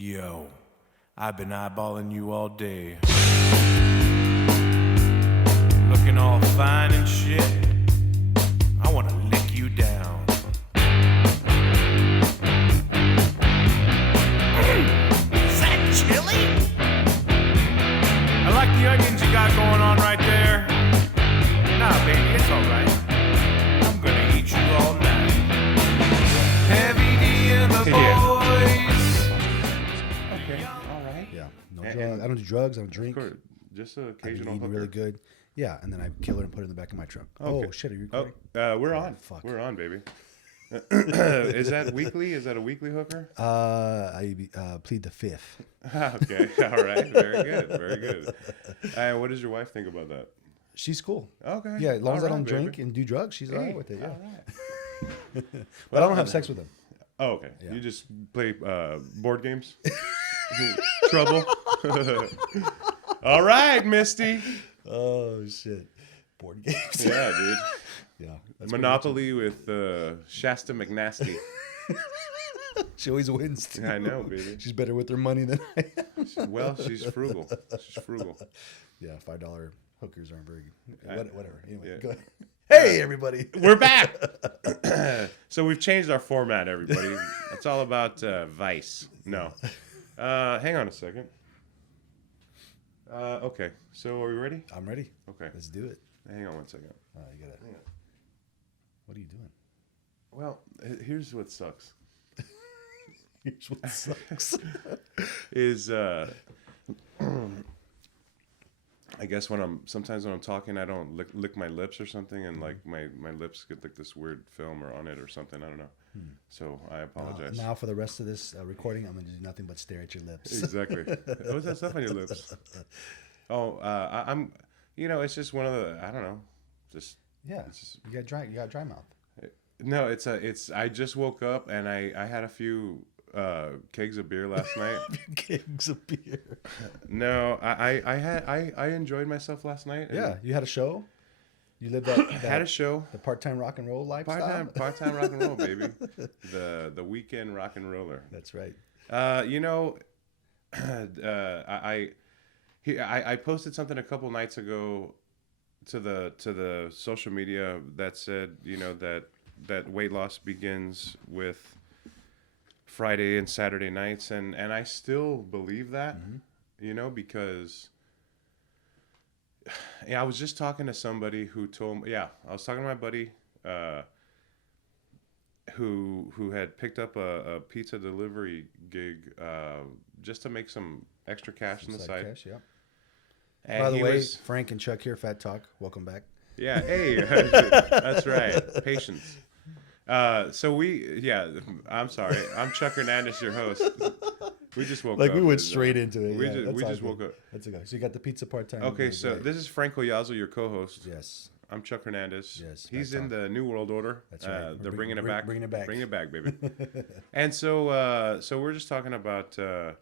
Yo, I've been eyeballing you all day. Looking all fine and shit. I wanna lick you down. Is that chili? I like the onions you got going on right there. Nah, baby, it's alright. I'm gonna eat you all night. Heavy D and the boys. Okay, all right. Yeah, no drugs. I don't do drugs. I don't drink. Of course, just an I occasional eat hooker. really good. Yeah, and then I kill her and put her in the back of my truck. Okay. Oh shit, are you Oh, recording? we're on. fuck. We're on, baby. Is that weekly? Is that a weekly hooker? I plead the fifth. Okay, all right. Very good. Very good. What does your wife think about that? She's cool. Okay. Yeah, as long as I All don't right, baby. drink and do drugs, she's alright Hey, with it. Yeah, all right. but I don't have sex with them. Oh, okay. Yeah. You just play board games? Trouble? All right, Misty. Oh shit, board games. Yeah, dude. Yeah, that's Monopoly with Shasta McNasty. she always wins. Too. I know, baby. She's better with her money than I am. Well, she's frugal. She's frugal. Yeah, $5 hookers aren't very good. Whatever. Anyway, Yeah. go ahead. Hey, everybody. We're back. So we've changed our format, everybody. It's all about Vice. No. Hang on a second. Okay. So are we ready? I'm ready. Okay. Let's do it. Hang on one second. You gotta. Hang on. What are you doing? Well, here's what sucks. Here's what sucks. Is I guess sometimes when I'm talking, I don't lick my lips or something, and like my lips get like this weird film or on it or something. I don't know. So I apologize. Now for the rest of this recording, I'm gonna do nothing but stare at your lips. Exactly. What's that stuff on your lips? Oh, I'm. It's just one of the. I don't know. Just Yeah, you got dry. You got dry mouth. no. It's. I just woke up and I had a few kegs of beer last night. Kegs of beer. No, I enjoyed myself last night. Yeah, you had a show. You lived that. Had a show. The part-time rock and roll lifestyle. Part-time rock and roll, baby. The weekend rock and roller. That's right. I posted something a couple nights ago to the social media that said, that weight loss begins with Friday and Saturday nights, and I still believe that, because I was just talking to somebody who told me, I was talking to my buddy who had picked up a pizza delivery gig just to make some extra cash on the side. Cash, yeah. And By the way, was, Frank and Chuck here, Fat Talk. Welcome back. yeah, hey, that's right, patience. I'm sorry, I'm Chuck Hernandez, your host. We just woke up. We went straight into it. We just woke up. That's okay. So you got the pizza part-time. Okay, so this is Frank Oyazo, your co-host. Yes. I'm Chuck Hernandez. Yes, He's Fat in the New World Order. That's right. They're bringing it back. Bringing it back. Bring it back, baby. And so we're just talking about. You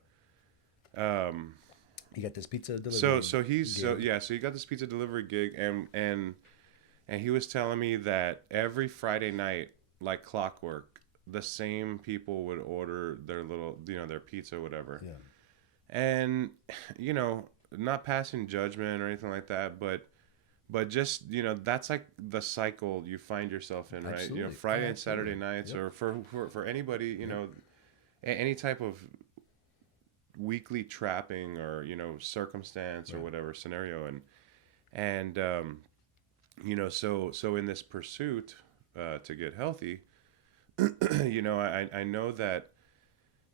got this pizza delivery. So he got this pizza delivery gig, and he was telling me that every Friday night, like clockwork, the same people would order their little, their pizza or whatever. Yeah. And not passing judgment or anything like that, but just that's like the cycle you find yourself in, Absolutely. right? Friday and Absolutely. Saturday nights, Yep. or for anybody, any type of weekly trapping or circumstance or whatever scenario, and so in this pursuit to get healthy, I know that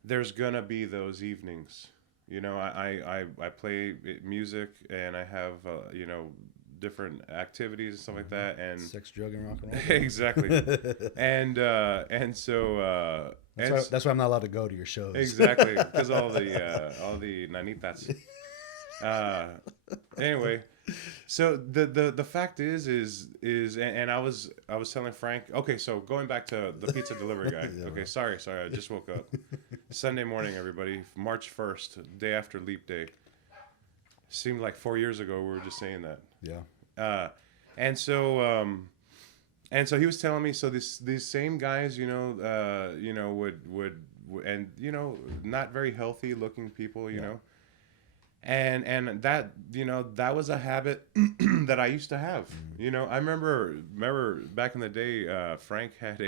there's gonna be those evenings. I play music and I have different activities and stuff like that, and Sex, drug, and rock and roll. exactly, and so That's why I'm not allowed to go to your shows. exactly, because all the nanitas. Anyway, so the fact is and I was telling Frank. Okay, so going back to the pizza delivery guy. Yeah, Okay, right. sorry, I just woke up. Sunday morning, everybody, March 1st, day after Leap Day. Seemed like 4 years ago we were just saying that. Yeah. And so he was telling me, so these same guys, would and not very healthy looking people, you know. And that, that was a habit that I used to have. I remember back in the day, Frank had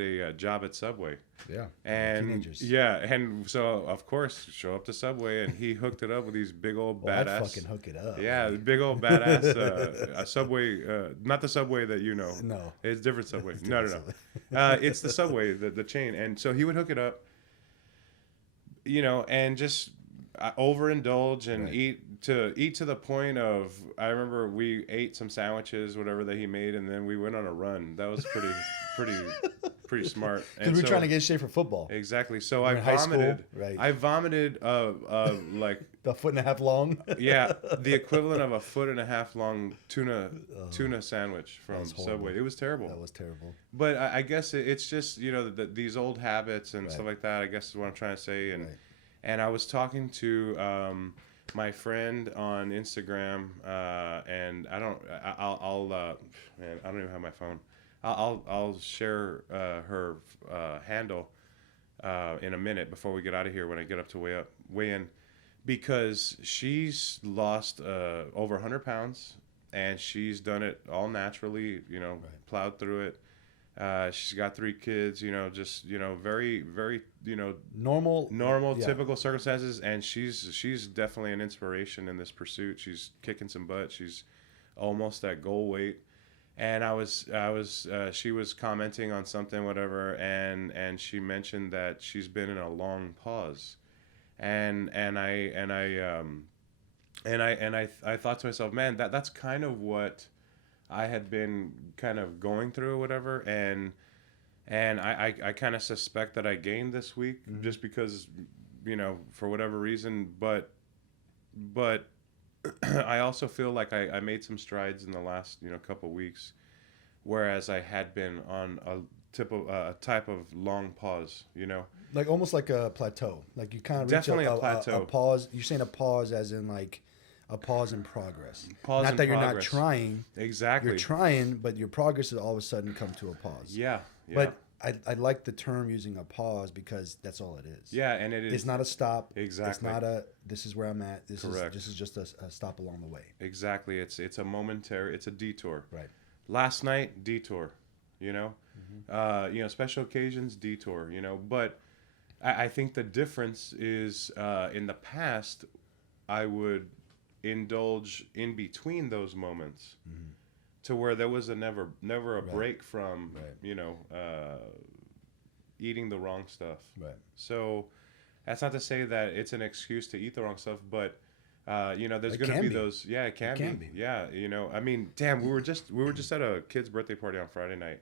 a job at Subway. Yeah. And Teenagers. yeah, and so of course show up to Subway, and he hooked it up with these big old Well, I'd badass. fucking hook it up. Yeah, the big old badass Subway, not the Subway that you know. No. It's different Subway. It's No, different it's the Subway, the chain. And so he would hook it up, and just overindulge and Right. eat to the point of, I remember we ate some sandwiches, whatever that he made, and then we went on a run. That was pretty smart. Because we're trying to get in shape for football. Exactly. So We're I in high school, vomited. right. I vomited like A foot and a half long. yeah, the equivalent of a 1.5 foot long tuna sandwich from was horrible. Subway. It was terrible. That was terrible. But I guess it's just these old habits and Right. stuff like that. I guess is what I'm trying to say. And Right. and I was talking to my friend on Instagram, and I'll man, I don't even have my phone. I'll share her handle in a minute before we get out of here when I get up to weigh in, because she's lost over 100 pounds, and she's done it all naturally. Plowed through it. She's got 3 kids. Just very very Normal. Yeah. typical circumstances, and she's definitely an inspiration in this pursuit. She's kicking some butt. She's almost at goal weight. And she was commenting on something, whatever, and she mentioned that she's been in a long pause, and I thought to myself, man, that's kind of what I had been kind of going through, or whatever, and I kind of suspect that I gained this week, just because, for whatever reason, but I also feel like I made some strides in the last couple weeks, whereas I had been on a type of long pause. Like almost like a plateau. Like you kind of reach Definitely a plateau. A pause. You're saying a pause as in like a pause in progress. Pause not in that you're not progress. trying. Exactly. You're trying, but your progress has all of a sudden come to a pause. Yeah. But I like the term using a pause, because that's all it is. Yeah, and it is. It's not a stop. Exactly. It's not a, this is where I'm at. Correct. This is just a stop along the way. Exactly. It's a momentary. It's a detour. Right. Last night, detour. Special occasions, detour. But I think the difference is, in the past, I would indulge in between those moments, to where there was never a break from eating the wrong stuff. Right. So that's not to say that it's an excuse to eat the wrong stuff, but there's It going to can be be. those. Yeah, it can be. Yeah, I mean, damn, we were just at a kid's birthday party on Friday night.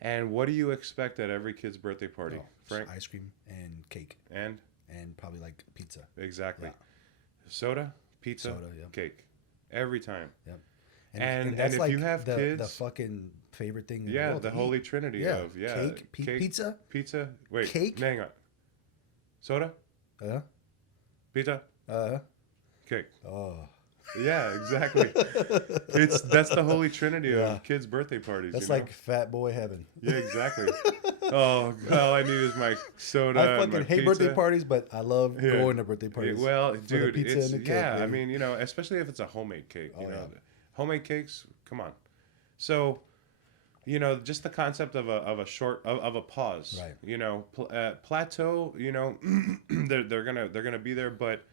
And what do you expect at every kid's birthday party, Oh, Frank? ice cream and cake And and probably like pizza. exactly. Yeah. Soda, pizza, Soda, yeah. cake. Every time. Yep. And that's if like you have the kids, fucking favorite thing in the yeah, world the to holy eat. trinity Yeah. of Cake, pizza, pizza. Wait, cake? hang on. Soda, pizza, cake. Oh. Yeah, exactly. That's the holy trinity Yeah. of kids' birthday parties. That's like fat boy heaven. yeah, exactly. Oh, all I need is my soda. I and my fucking hate pizza. birthday parties, but I love Yeah. going to birthday Yeah, parties. well, for dude, the pizza it's and the cake, I baby. mean, especially if it's a homemade cake. Oh, yeah. Homemade cakes. Come on. So, just the concept of a short of a pause. Right. Plateau. They're gonna be there, but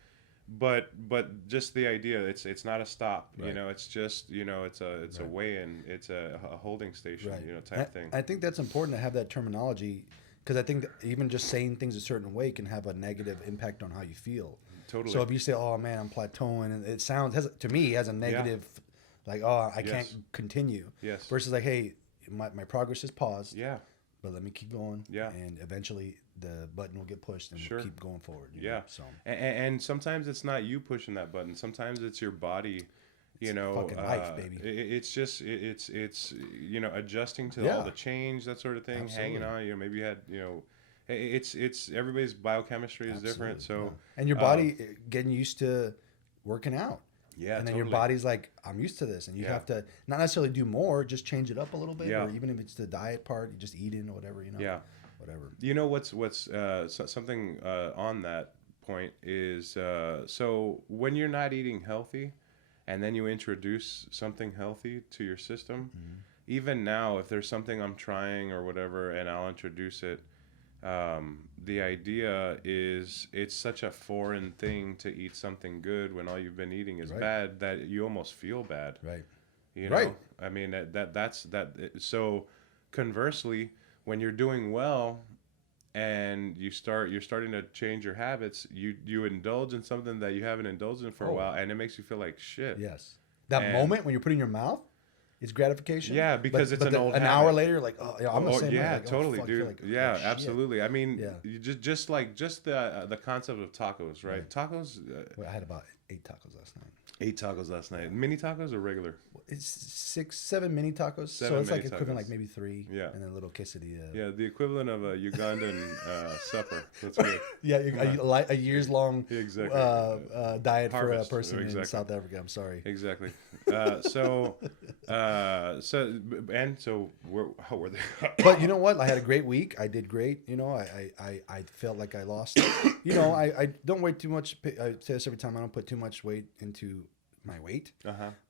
just the idea, it's not a stop. Right. It's just it's a Right. weigh-in. It's a holding station. Right. Type thing. I think that's important to have that terminology, because I think that even just saying things a certain way can have a negative impact on how you feel. Totally. So if you say, "Oh man, I'm plateauing," and it sounds to me has a negative, like, "Oh, I can't continue." Yes. Versus like, "Hey, my progress is paused, Yeah. but let me keep going." Yeah. And eventually the button will get pushed and Sure. we'll keep going forward. you Yeah. know? So And sometimes it's not you pushing that button. Sometimes it's your body. fucking life, baby. It's just it's adjusting to Yeah. all the change, that sort of thing, hanging Absolutely. on. Maybe you had it's everybody's biochemistry is different. Absolutely, So yeah. And your body getting used to working out. yeah, And then totally. your body's like, I'm used to this. And you Yeah. have to not necessarily do more, just change it up a little bit. Yeah. Or even if it's the diet part, you just eat in or whatever, Yeah. whatever. You know what's something on that point is so when you're not eating healthy, and then you introduce something healthy to your system. Even now, if there's something I'm trying or whatever, and I'll introduce it, the idea is it's such a foreign thing to eat something good when all you've been eating is bad that you almost feel bad. Right. You know? Right. I mean, that's. So conversely, when you're doing well and you're starting to change your habits, you indulge in something that you haven't indulged in for a while, and it makes you feel like shit. Yes. That moment when you put it in your mouth, it's gratification. Yeah, because it's an old an habit. hour later, you're like, oh, yeah, I'm the same way. Yeah, Like, oh, totally, fuck, I feel dude. like, oh, Yeah, shit. absolutely. I mean, Yeah. you just the concept of tacos, right? Tacos. Well, I had about 8 tacos last night. 8 tacos last night. Mini tacos or regular? It's 6, 7 mini tacos. So 7 it's like mini equivalent, tacos. like maybe 3. Yeah. And then a little quesadilla. Yeah, the equivalent of a Ugandan supper. That's good. Yeah, a years long Exactly. Diet Harvest. for a person in Exactly. South Africa. I'm sorry. Exactly. So how were they? But you know what? I had a great week. I did great. You know, I felt like I lost. You know, I don't weigh too much. I say this every time. I don't put too much weight into my weight.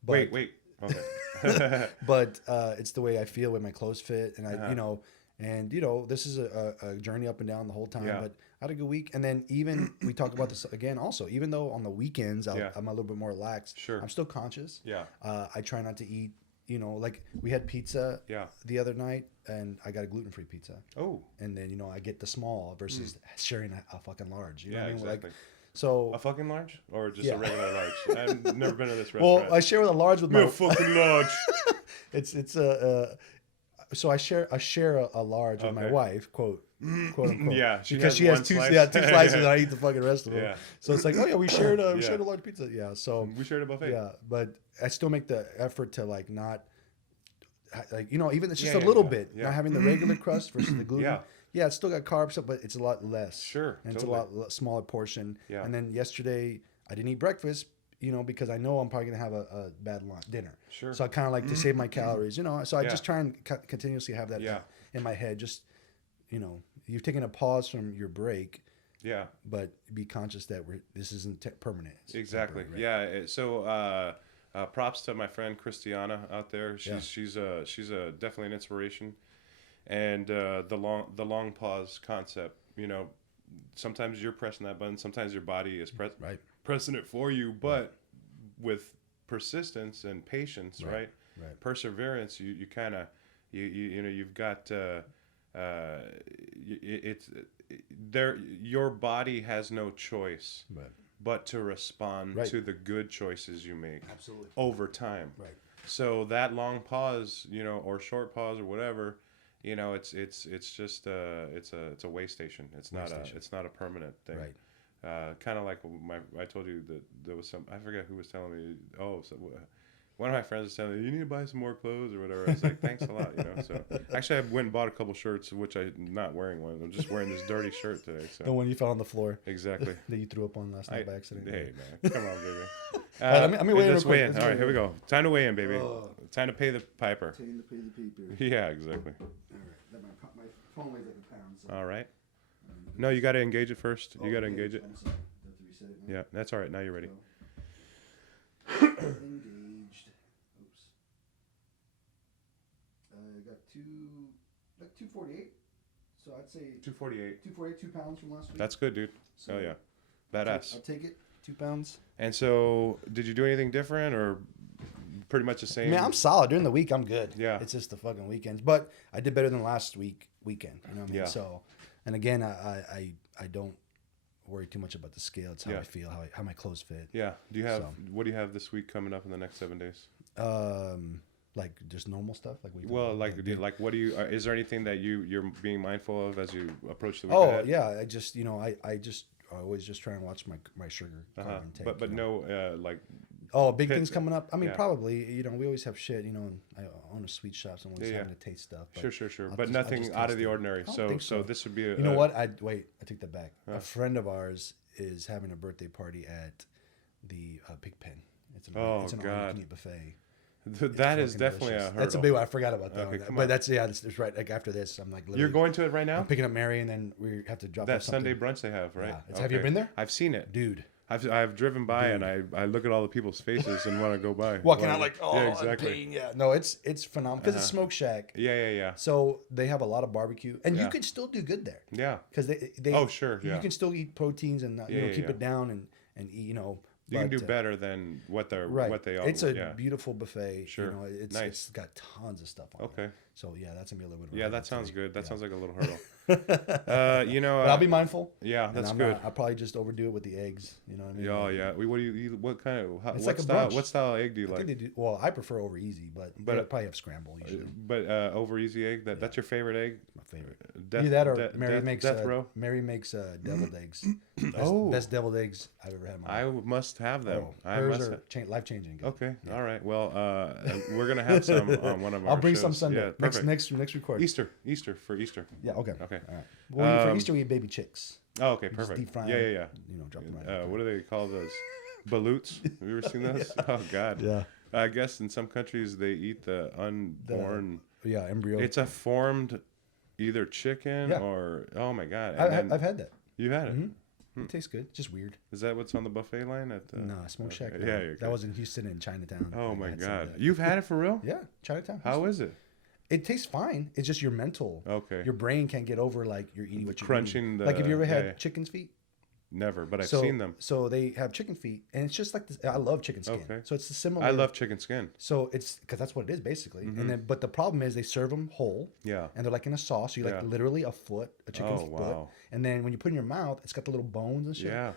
Wait. Okay. But it's the way I feel when my clothes fit, and you know, this is a journey up and down the whole time. Yeah. But I had a good week, and then even we talk about this again. Also, even though on the weekends I'm a little bit more relaxed, Sure. I'm still conscious. Yeah. I try not to eat. You know, like we had pizza the other night, and I got a gluten-free pizza. Oh. And then, you know, I get the small versus sharing a fucking large. You know Yeah, what I mean? exactly. Like, so A fucking large or just Yeah. a regular large? I've never been to this restaurant. well, I share with a large with Me a my fucking large. it's so I share a large with my Okay. wife, quote unquote. Yeah, she because has she has one 2 slice. 2 slices and I eat the fucking rest of them. Yeah. So it's like, oh yeah, we shared a Yeah. large pizza. Yeah. So We shared a buffet. yeah, but I still make the effort to like not like, you know, even it's just Yeah, a yeah, little yeah, bit, yeah. not having the regular crust versus the gluten. Yeah. Yeah, it's still got carbs, but it's a lot less. Sure, And totally. it's a lot smaller portion. Yeah. And then yesterday I didn't eat breakfast, you know, because I know I'm probably gonna have a bad dinner. Sure. So I kind of like to save my calories, you know. So I Yeah. just try and continuously have that Yeah. in my head. Just, you know, you've taken a pause from your break, Yeah. but be conscious that this isn't permanent. It's Exactly. temporary, right? Yeah. So props to my friend Christiana out there. She's definitely an inspiration, and the long pause concept. You know, sometimes you're pressing that button. Sometimes your body is Right. pressing it for you. But with persistence and patience, right? Right. Perseverance, you kind of you know you've got it's there. Your body has no choice. Right. But to respond Right. to the good choices you make Absolutely. over time. Right. So that long pause, you know, or short pause or whatever, you know, it's just it's a way station. It's not a permanent thing. Right. Kind of like I told you that there was I forget who was telling me. One of my friends was telling me, you need to buy some more clothes or whatever. I was like, thanks a lot, you know. So actually, I went and bought a couple shirts, which I'm not wearing one. I'm just wearing this dirty shirt today. So The one you found on the floor exactly. that you threw up on last night by accident. Hey man, come on, baby. let me weigh in Let's real quick. weigh in. Let's All weigh right, here we go. Time to weigh in, baby. Oh. Time to pay the piper. Taking the pay the paper. Yeah, exactly. All right. My phone weighs like a pound. So All right. No, you got to engage it first. You got to engage it. I'm sorry. Do I have to reset it now? Yeah, that's all right. Now you're ready. Engaged. Oops. I got 248. So I'd say 248. 248, 2 pounds from last week. That's good, dude. So Oh yeah, I'll badass. take it. 2 pounds. And so, did you do anything different or pretty much the same? Man, I'm solid during the week. I'm good. Yeah. It's just the fucking weekends, but I did better than last weekend. You know what I mean? Yeah. So, and again, I don't worry too much about the scale. It's how Yeah. I feel, how my clothes fit. Yeah. Do you have So. what do you have this week coming up in the next 7 days? Like just normal stuff. Like we. Well, like big- what do you? Is there anything that you're being mindful of as you approach the week Oh ahead? yeah, I just I always just try and watch my sugar carb intake. But you know. no like Big pit- things coming up. I mean, yeah. probably. You know, we always have shit. You know, and I own a sweet shop, so I'm always Yeah, having yeah. to taste stuff. But sure. I'll But just- I'll nothing just out of taste the it. ordinary. I don't So think so. this would be a, You know what? I take that back. Huh. A friend of ours is having a birthday party at the Pig Pen. It's an Oh, it's an God. all-you-can-eat buffet. That is fucking definitely delicious. a hurdle. That's a big one. I forgot about that Okay, one. come But on. that's that's right. Like after this, I'm like, You're literally, going to it right now? I'm picking up Mary, and then we have to drop That off something. Sunday brunch they have, right? Yeah. Have you been there? I've seen it. Dude, I've driven by and I look at all the people's faces and want to go by. walking Wanna- out like, oh, yeah, I'm exactly. pain. Yeah, no, it's phenomenal because it's Smoke Shack. Yeah. So they have a lot of barbecue, and you Yeah. can still do good there Yeah. because they. Oh, sure, yeah. You can still eat proteins and Yeah, keep yeah. it down and eat, You can but, do better than what they're Right. what they are. It's a yeah. beautiful buffet. Sure. It's Nice. it's got tons of stuff on it. Okay. So yeah, that's gonna be a little bit. Of a Yeah, hurdle that sounds today. good. That Yeah. sounds like a little hurdle. But I'll be mindful. Yeah, and that's I'm good. I'll probably just overdo it with the eggs. You know what I mean? Yeah, yeah. What do you eat? What kind of? It's what like a style? brunch. What style egg do you I like? think they do. Well, I prefer over easy, but they probably have scramble usually. But over easy egg. That's your favorite egg. My favorite. Death, Either that or de- Mary death, makes death row. Mary makes deviled eggs. Oh. Best deviled eggs I've ever had in my I life. must have them. Oh, I hers must. are life changing. Okay. All right. Well, we're gonna have some on one of our. I'll bring some shows. Sunday. Yeah, perfect. Next record. Easter for Easter. Yeah. Okay. Okay. All right. Well, for Easter we eat baby chicks. Oh, okay. Just Perfect. deep fry Yeah, them, yeah. Drop them right. What do they call those? Baloots. Have you ever seen those? Oh God. Yeah. I guess in some countries they eat the unborn. Yeah, embryo. It's a formed, either chicken Yeah. or oh my God. And then- I've had that. you had it. It tastes good. Just weird. Is that what's on the buffet line at the? Nah, Smoke Shack. Okay. no. Yeah, you're that good. was in Houston and Chinatown. Oh I my had some of God. that. You've had it for real? Yeah, Chinatown. How is it? It tastes fine. It's just your mental. Okay. Your brain can't get over like you're eating what you're Crunching eating. the- Like have you ever had yeah. chicken's feet? Never, but I've So, seen them. So they have chicken feet, and it's just like this. I love chicken skin. Okay. So it's the similar. I love chicken skin. So it's because that's what it is basically. And then, but the problem is they serve them whole. Yeah. And they're like in a sauce. So you like Yeah. literally a chicken's Oh, foot. wow. And then when you put it in your mouth, it's got the little bones and shit. Yeah.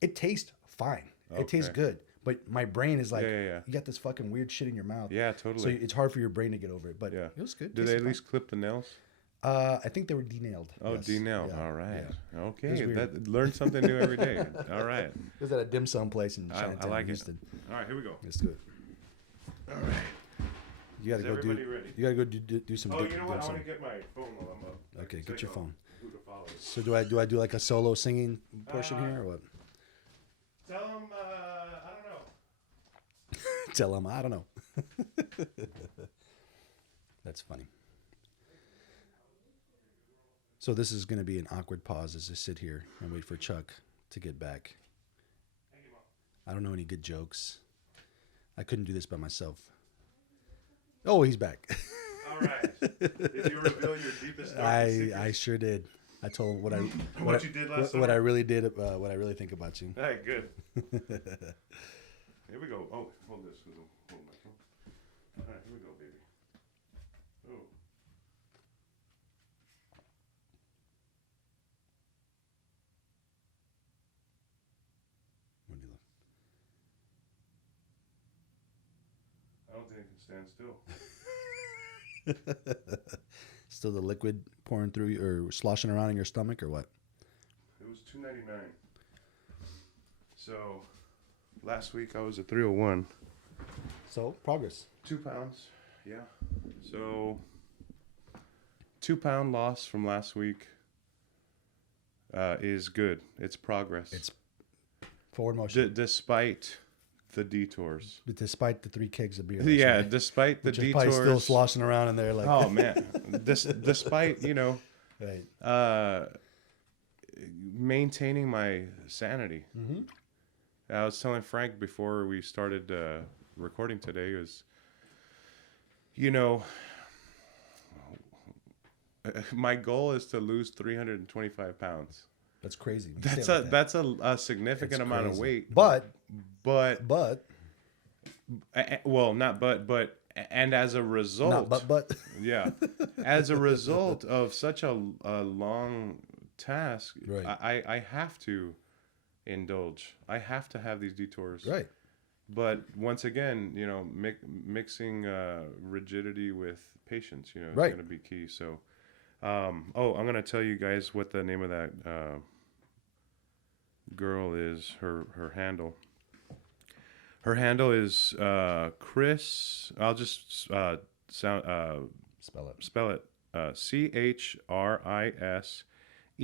It tastes fine. It tastes Okay. good. But my brain is like, Yeah. you got this fucking weird shit in your mouth. Yeah, So totally. it's hard for your brain to get over it. But Yeah. it was good. Do they Tasted at least clip the nails? fine. I think they were denailed. Oh, yes. D-nail. Yeah, All right. yeah. Okay. weird. Learn something new every day. All right. It was at a dim sum place in I Chinatown, like it. Houston. All right. Here we go. It's good. All right. You gotta Is go everybody ready? You gotta go do some. Oh, dim- you know what? dim I sum. want to get my phone while I'm up. Okay, Like, get say your phone. Who to follow. So do I do like a solo singing portion here or what? Tell them, I don't know. Tell them I don't know. That's funny. So this is going to be an awkward pause as I sit here and wait for Chuck to get back. I don't know any good jokes. I couldn't do this by myself. Oh, he's back. All right. Did you reveal your deepest darkest secrets? I sure did. I told him What you did last what I summer? really did, what I really think about you. All right, good. Here we go. Oh, hold this. Hold my phone. All right, here we go, baby. Oh. What do you I don't think it can stand still. Still the liquid pouring through you or sloshing around in your stomach or what? It was $2.99. So last week I was at 301. So progress. 2 pounds. Yeah. So 2 pound loss from last week is good. It's progress. It's forward motion. Despite the detours. Despite the 3 kegs of beer. Yeah, last night, despite the which are detours. probably still sloshing around in there like. Oh man. Despite, Right. maintaining my sanity. Mm-hmm. I was telling Frank before we started recording today was, my goal is to lose 325 pounds. That's crazy. That's a significant amount of weight. But And as a result, not but yeah, as a result of such a long task, Right. I have to indulge. I have to have these detours. right. But once again, mixing rigidity with patience, is Right. going to be key. So, I'm going to tell you guys what the name of that girl is. Her handle. Her handle is Chris. I'll just Spell it. spell it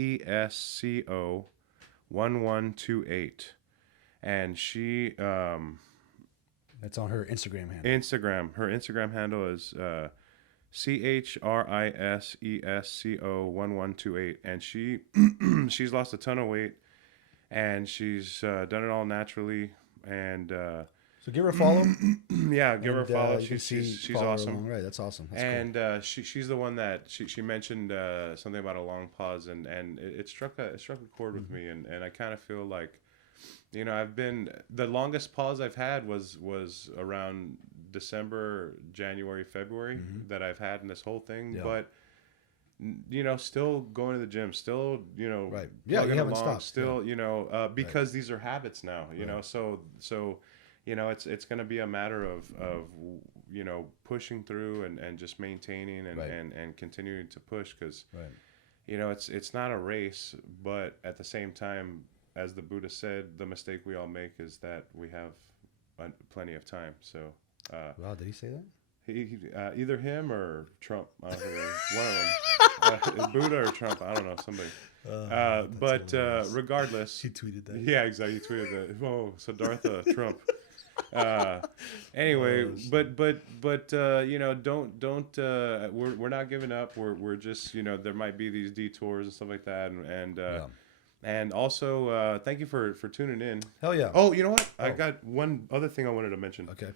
CHRISESCO 1128, and she That's on her Instagram handle. Instagram. Her Instagram handle is CHRISESCO1128, and she's lost a ton of weight, and she's done it all naturally, and So give her a follow. yeah, give her a follow. You can She's follow her awesome. along. Right, that's awesome. That's And she's the one that she mentioned something about a long pause, and it struck a chord with me, and I kind of feel like, you know, I've been, the longest pause I've had was around December, January, February that I've had in this whole thing, Yeah. but you know, still going to the gym, still, you know, Right. Yeah, you plugging haven't along, stopped. still, you know, because these are habits now, you know, so you know, it's going to be a matter of you know, pushing through and just maintaining and, Right. and continuing to push, because Right. you know, it's not a race, but at the same time, as the Buddha said, the mistake we all make is that we have plenty of time. So Wow, did he say that? he either him or Trump, one of them, Buddha or Trump, I don't know, somebody. But regardless, He tweeted that. yeah, exactly. He tweeted that. Oh, Siddhartha Trump. Anyway, but you know, don't we're not giving up. We're just, you know, there might be these detours and stuff like that, and also thank you for tuning in. Hell yeah. Oh, you know what? I Oh. got one other thing I wanted to mention. Okay.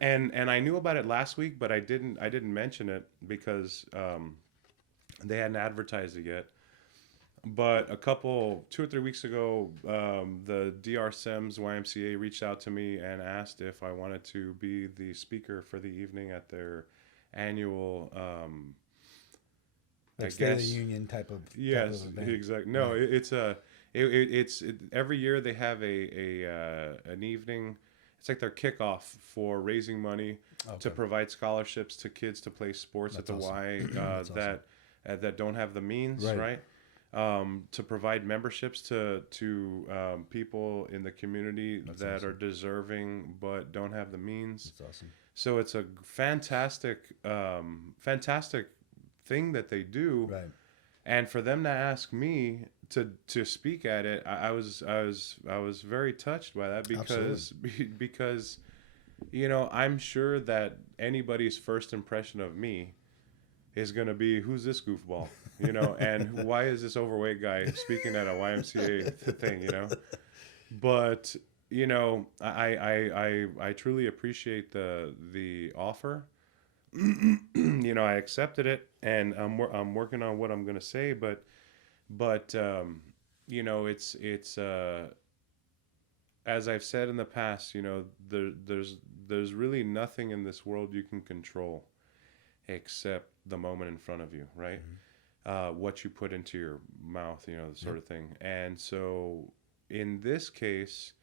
And I knew about it last week, but I didn't mention it because they hadn't advertised it yet. But 2 or 3 weeks ago, the DR Sims YMCA reached out to me and asked if I wanted to be the speaker for the evening at their annual. Like I State of the guess- Union type of. Yes, type of event. exactly. No, it's every year they have an evening. It's like their kickoff for raising money to Okay. provide scholarships to kids to play sports That's at the awesome. Y That's that don't have the means, Right. right? To provide memberships to people in the community That's that awesome. are deserving but don't have the means. That's awesome. So it's a fantastic thing that they do. Right. And for them to ask me to speak at it, I was very touched by that because you know, I'm sure that anybody's first impression of me is going to be, who's this goofball, you know, and why is this overweight guy speaking at a YMCA thing, you know? But you know, I truly appreciate the offer. You know, I accepted it, and I'm working on what I'm gonna say, but you know, it's as I've said in the past, you know, there's really nothing in this world you can control except the moment in front of you, right? What you put into your mouth, you know, the sort of thing. And so in this case,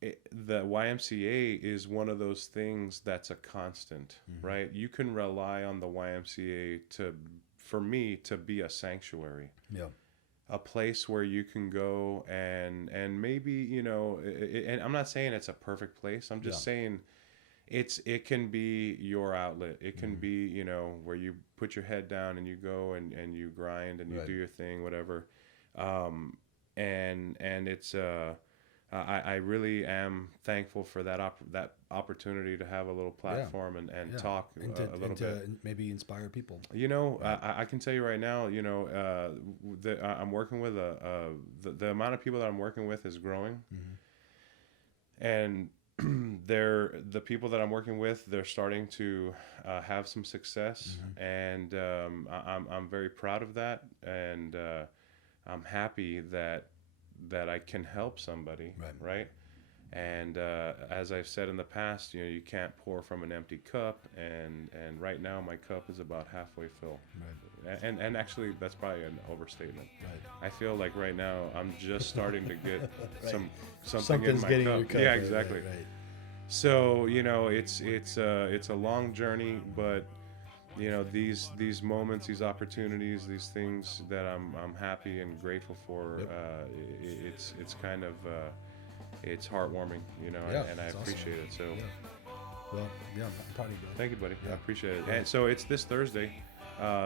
the YMCA is one of those things that's a constant, right? You can rely on the YMCA for me to be a sanctuary, Yeah. a place where you can go and maybe, you know, and I'm not saying it's a perfect place. I'm just saying it can be your outlet. It can be, you know, where you put your head down and you go and you grind and you do your thing, whatever. And it's I really am thankful for that opportunity to have a little platform and talk a little bit. Maybe inspire people. You know, I can tell you right now, you know, I'm working with the amount of people that I'm working with is growing, and the people that I'm working with, they're starting to have some success, and I'm very proud of that, and I'm happy that I can help somebody, right? And as I've said in the past, you know, you can't pour from an empty cup, and right now my cup is about halfway full. Right. And actually, that's probably an overstatement. Right. I feel like right now I'm just starting to get something Something's in my getting cup. your cup. Yeah, right, exactly. Right. So you know, it's a long journey, but you know, these moments, these opportunities, these things that I'm happy and grateful for. It's kind of it's heartwarming, you know, Yeah, and I it's awesome. appreciate it. So Well, yeah, I'm proud of you. thank you, buddy. I Yeah. appreciate it. And so it's this Thursday.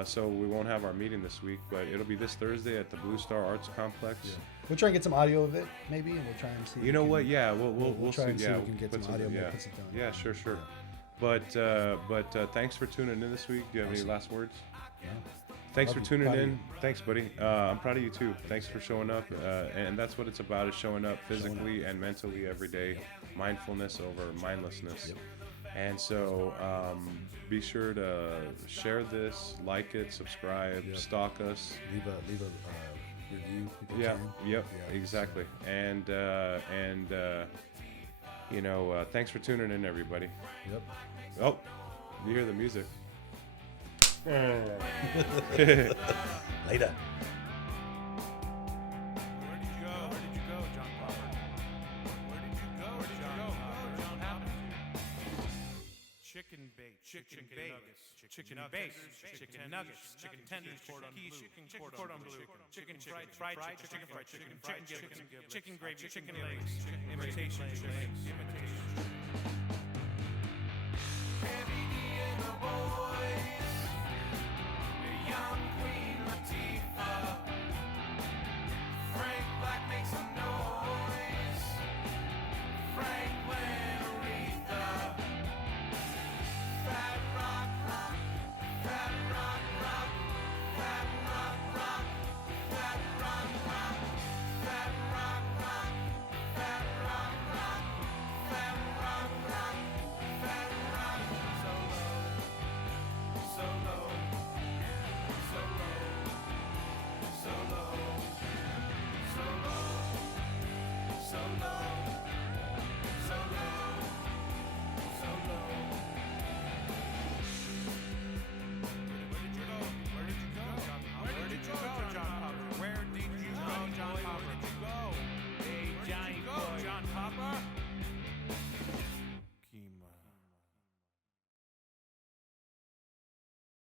So we won't have our meeting this week, but it'll be this Thursday at the Blue Star Arts Complex. Yeah. We'll try and get some audio of it, maybe, and we'll try and see. You know what? Yeah, we'll try see. and see Yeah, if we can get put some audio. yeah. Put something on. Yeah, sure. Yeah. But thanks for tuning in this week. Do you have any last words? Yeah. Thanks for Love you. tuning Proud of in. you. Thanks, buddy. I'm proud of you too. Thanks for showing up. And that's what it's about: is showing up physically and mentally every day. Mindfulness over mindlessness. Yep. And so be sure to share this, like it, subscribe, Yep. stalk us. Leave a review. If you Yeah. can. Yep. Yeah, Exactly. And thanks for tuning in, everybody. Yep. Oh, you hear the music. Later. Where did you go, John Popper? Where did you go, John Popper? What happened? Chicken bake, chicken nuggets, chicken bake, chicken nuggets, chicken tenders, chicken cordon bleu, chicken fried chicken, chicken gravy, chicken legs, imitation legs, Young Queen Latifah.